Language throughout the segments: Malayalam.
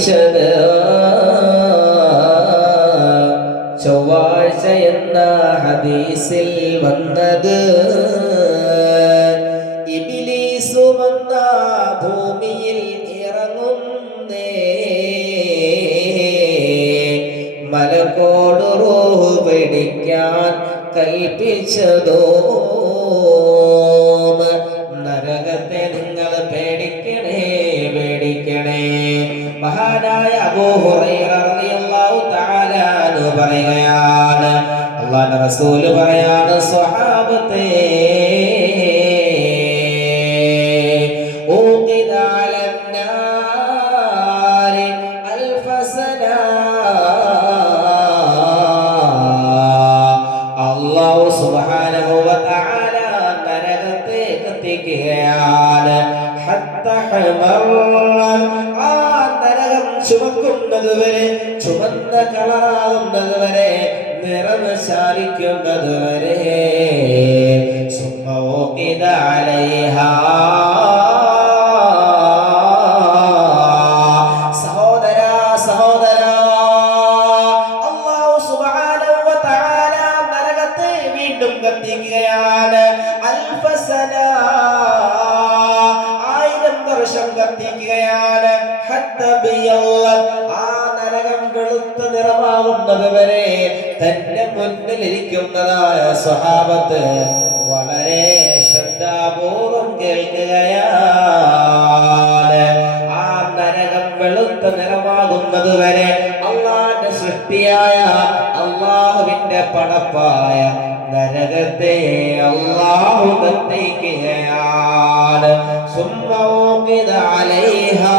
കൽപ്പിച്ചത് ചൊവ്വാഴ്ച എന്ന ഹദീസിൽ വന്നത് ഇബിലീസു വന്ന ഭൂമിയിൽ ഇറങ്ങുന്നേ മലക്കോട് റോഹ് പിടിക്കാൻ കൽപ്പിച്ചതോ അബൂ ഹുറൈറ റളിയല്ലാഹു തആല അൻഹു പറയുകയാണ് അല്ലാഹുവിന്റെ റസൂൽ പറയാണ് സ്വഹാബത്തെ നരകത്തെ കത്തിക്കുകയാണ് ഹത്തഹ മർറൽ ചുമക്കുന്നത് വരെ ചുമന്ന കളറാകുന്നത് വരെ നിറം ശാലിക്കുന്നത് വരെ സുമ്മ അലൈഹാ വരെ തന്റെ മുന്നിലിരിക്കുന്നതായ സ്വഭാവത്ത് വളരെ ശ്രദ്ധാപൂർവം കേൾക്കുകയാണ്. ആ നരകം വെളുത്ത നിറമാകുന്നത് വരെ അള്ളാന്റെ സൃഷ്ടിയായ അള്ളാഹുവിന്റെ പടപ്പായ നരകത്തെ അള്ളാഹു കത്തിക്കുകയാണ് അലൈഹാ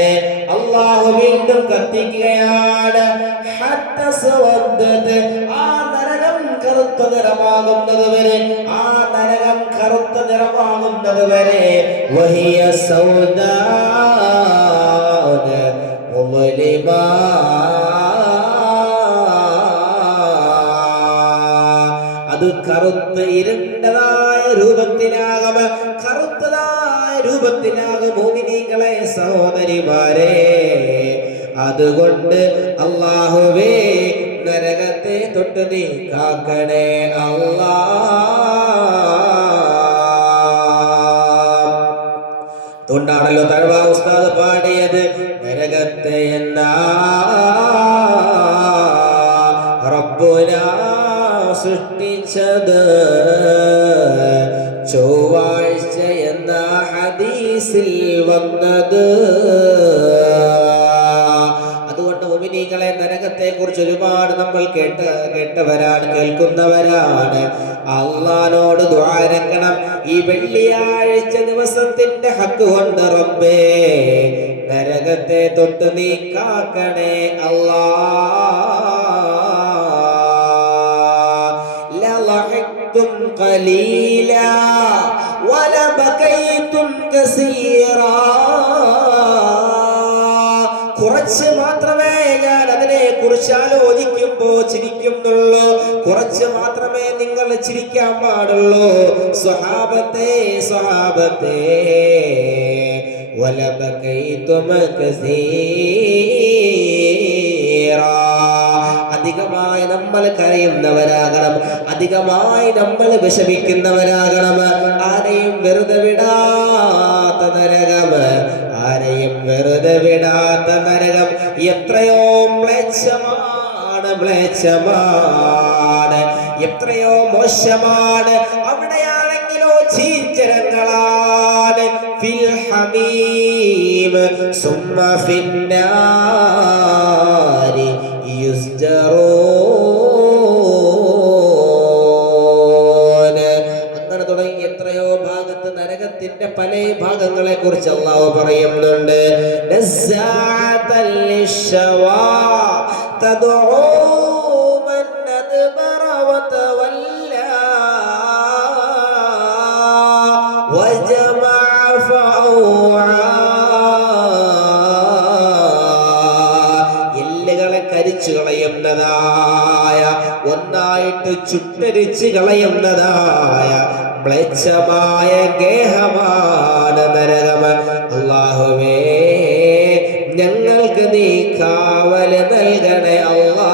നരകത്തെ അള്ളാഹു വീണ്ടും കത്തിക്കുകയാണ്. ആ നരകം കറുത്ത നിറമാകുന്നത് വരെ ആ നരകം കറുത്ത നിറമാകുന്നത് വരെ വഹിയ സൗദാ അത് കറുത്ത ഇരുണ്ടതായ കറുത്തതായ രൂപത്തിലാകും ഭൂമിനീകളെ സഹോദരിമാരെ അതുകൊണ്ട് അള്ളാഹുവേ നരകത്തെ തൊട്ട് നീ കാക്കണേ അല്ലാ. അതുകൊണ്ടാണല്ലോ തഴവ ഉസ്താദ് പാടിയത് നരകത്തെ എന്നാ. സൃഷ്ടിച്ചത്. ചൊവ്വാഴ്ച എന്ന ഹദീസിൽ വന്നത്. അതുകൊണ്ട് മുമിനികളെ നരകത്തെ കുറിച്ച് ഒരുപാട് നമ്മൾ കേട്ട കേട്ടവരാണ് കേൾക്കുന്നവരാണ്. അള്ളഹാനോട് ദ്വാരക്കണം ഈ വെള്ളിയാഴ്ച ദിവസത്തിന്റെ ഹക്ക് കൊണ്ട് റബ്ബേ നരകത്തെ തൊട്ട് നീ കാക്കണേ അല്ലാ لضحكتم قليلا ولبكيتم كثيرا കുറച്ച് മാത്രമേ ഞാൻ അതിനെ കുറിച്ച് ആലോചിക്കുമ്പോ ചിരിക്കുന്നുള്ളൂ കുറച്ച് മാത്രമേ നിങ്ങൾ ചിരിക്കാൻ പാടുള്ളൂ സ്വഹാബത്തെ സ്വഹാബത്തെ വലബകൈതും കസീറാ അധികമായി നമ്മൾ കരയുന്നവരാകണം. അധികമായി നമ്മൾ വിഷമിക്കുന്നവരാകണം. ആരെയും വെറുതെ വിടാത്ത നരകം. ആരെയും വെറുതെ വിടാത്ത നരകം. എത്രയോ മ്ലേച്ഛമാണ് മ്ലേച്ഛമാണ്. എത്രയോ മോശമാണ്. അവിടെയാണെങ്കിലോ ചീച്ചരങ്ങളാണ്. ഫിൽ സുമ്മ ഫിന്നാരി ഭാഗത്ത് നരകത്തിന്റെ പല ഭാഗങ്ങളെ കുറിച്ച് അള്ളാഹു പറയുന്നുണ്ട്. ായ കരിച്ചു കളയുന്നതായ ഒന്നായിട്ട് ചുട്ടരിച്ച് കളയുന്നതായ മ്ലേച്ഛമായ ഗേഹമാണ് നരകം അള്ളാഹുവേ ഞങ്ങൾക്ക് നീ കാവൽ നൽകണേ അല്ലാ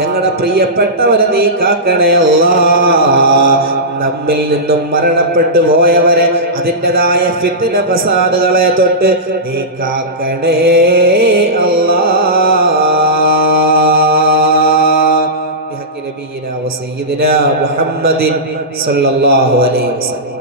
ഞങ്ങളുടെ പ്രിയപ്പെട്ടവരെ നീ കാക്കണേ അല്ലാ നമ്മിൽ നിന്നും മരണപ്പെട്ടു പോയവരെ അതിന്റെതായ ഫിത്തിന ഫസാദുകളെ തൊട്ട് നീ കാക്കണേ അല്ലാ وسيدنا محمد صلى الله عليه وسلم